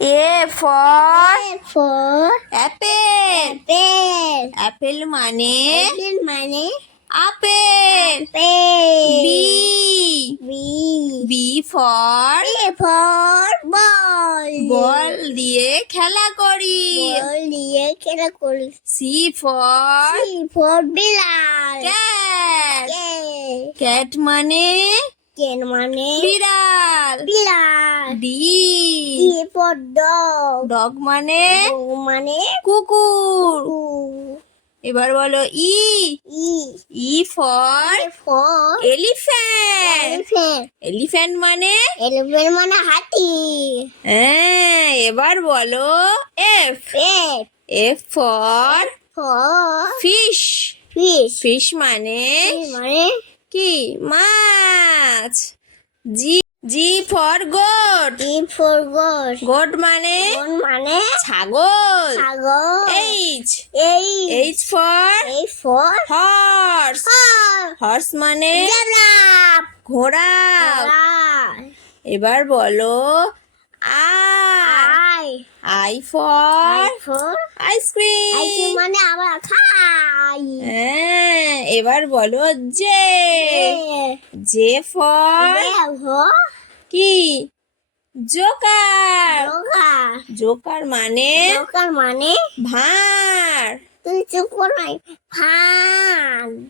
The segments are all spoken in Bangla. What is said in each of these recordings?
A for for apple apple apple মানে আপেল মানে apple apple B B B for A for ball ball দিয়ে খেলা করি। বল দিয়ে খেলা করি। সি ফর সি ফর বিলাল। ক্যাট কে ক্যাট মানে কেন মানে? বিড়াল। Bilal D. D for dog. Dog মানে? মানে? কুকুর। এবার বলো E. E. E for for elephant. Elephant. মানে? এলিফ্যান্ট মানে হাতি। হ্যাঁ এবার বলো F. Pet F for for fish. Fish. Fish মানে? মানে? কি? মাছ। G G for goat. E for goat. Goat মানে? কোন মানে? ছাগল। ছাগল। এইচ। এই এইচ ফর? এই ফর? হর্স। হর্স। মানে? ঘোড়া। এবার বলো। I I. I for? I for? I ice cream মানে আমরা খাই হ্যাঁ এবার বলো জে জে ফর দেহ কি? জোকার। জোকার। মানে? যোগার মানে? ভাঁড় তুই চুপ কর নাই ফান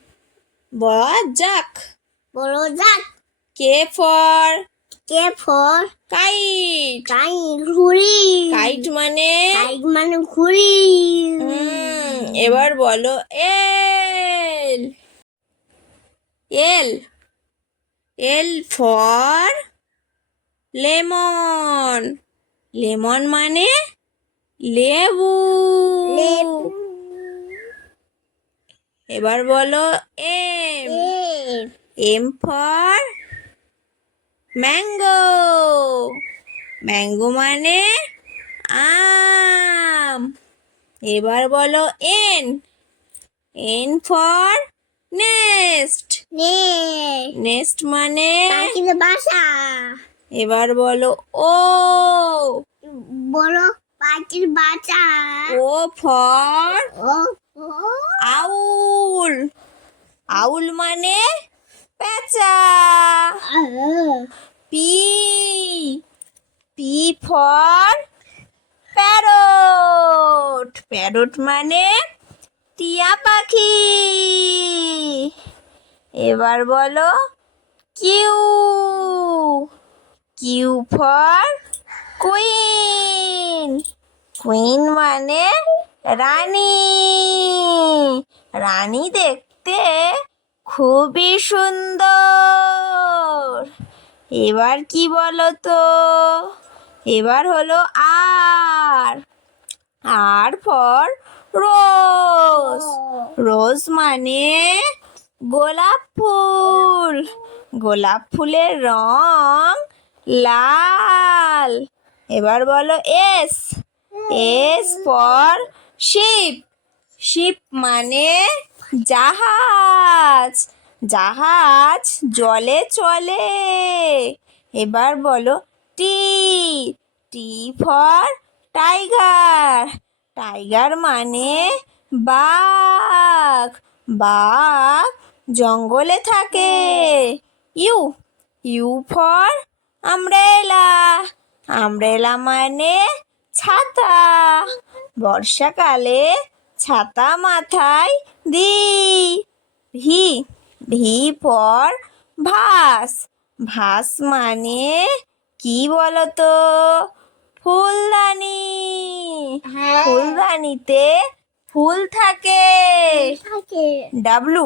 বল যাক। বলো যাক। K for K for kite. কাই ঘুরি কাইট মানে? কাইট মানে ঘুরি হুম, এবার বলো L. L. L for lemon. Lemon মানে লেবু। লেবু। এবার বলো M. M for mango. Mango মানে আম। এবার বলো N N for nest nest মানে? বাসা। এবার বলো ও বলো পাখির বাসা। O for O O. Owl. Owl মানে পেঁচা পি পি ফর প্যারট মানে টিয়া পাখি। এবার বলো, Q. Q for queen. Queen মানে রানী। রানী দেখতে খুবই সুন্দর। এবার কি বলো তো? এবার হলো আর। আর ফর রোজ রোজ মানে গোলাপ ফুল। গোলাপ ফুলের রং লাল। এবার বলো S S for ship ship মানে জাহাজ। জাহাজ জলে চলে। এবার বলো T T for tiger. Tiger মানে বাঘ। বাঘ জঙ্গলে থাকে। U U for umbrella. Umbrella মানে ছাতা। বর্ষাকালে ছাতা মাথায় দিই। V V for vase. Vase মানে কি বলতো? ফুলদানি। হ্যাঁ। ফুলদানিতে ফুল থাকে। W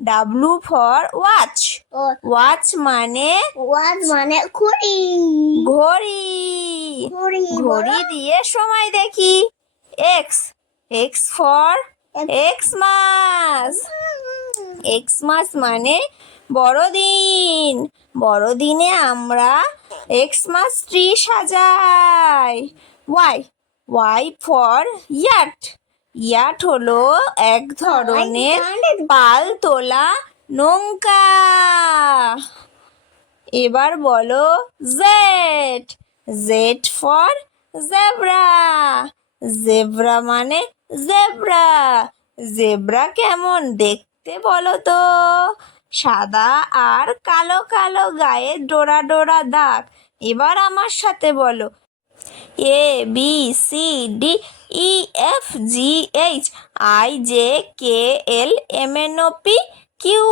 W for watch watch মানে ওয়াজ মানে ঘুড়ি। ঘড়ি। ঘুড়ি ঘড়ি দিয়ে সময় দেখি। X X for Xmas. Xmas মানে বড়দিন। বড়দিনে আমরা এক্স মাস ট্রি সাজাই Y Y for yacht yacht হলো এক ধরনের পাল তোলা নৌকা। এবার বলো Z Z for zebra zebra মানে জেব্রা জেব্রা কেমন দেখতে বলো তো? সাদা আর কালো কালো গায়ে ডোরা ডোরা দাগ। এবার আমার সাথে বলো। A B C D E F G H I J K L M N O P Q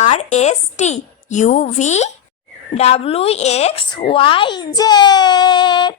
R S T U V W X Y Z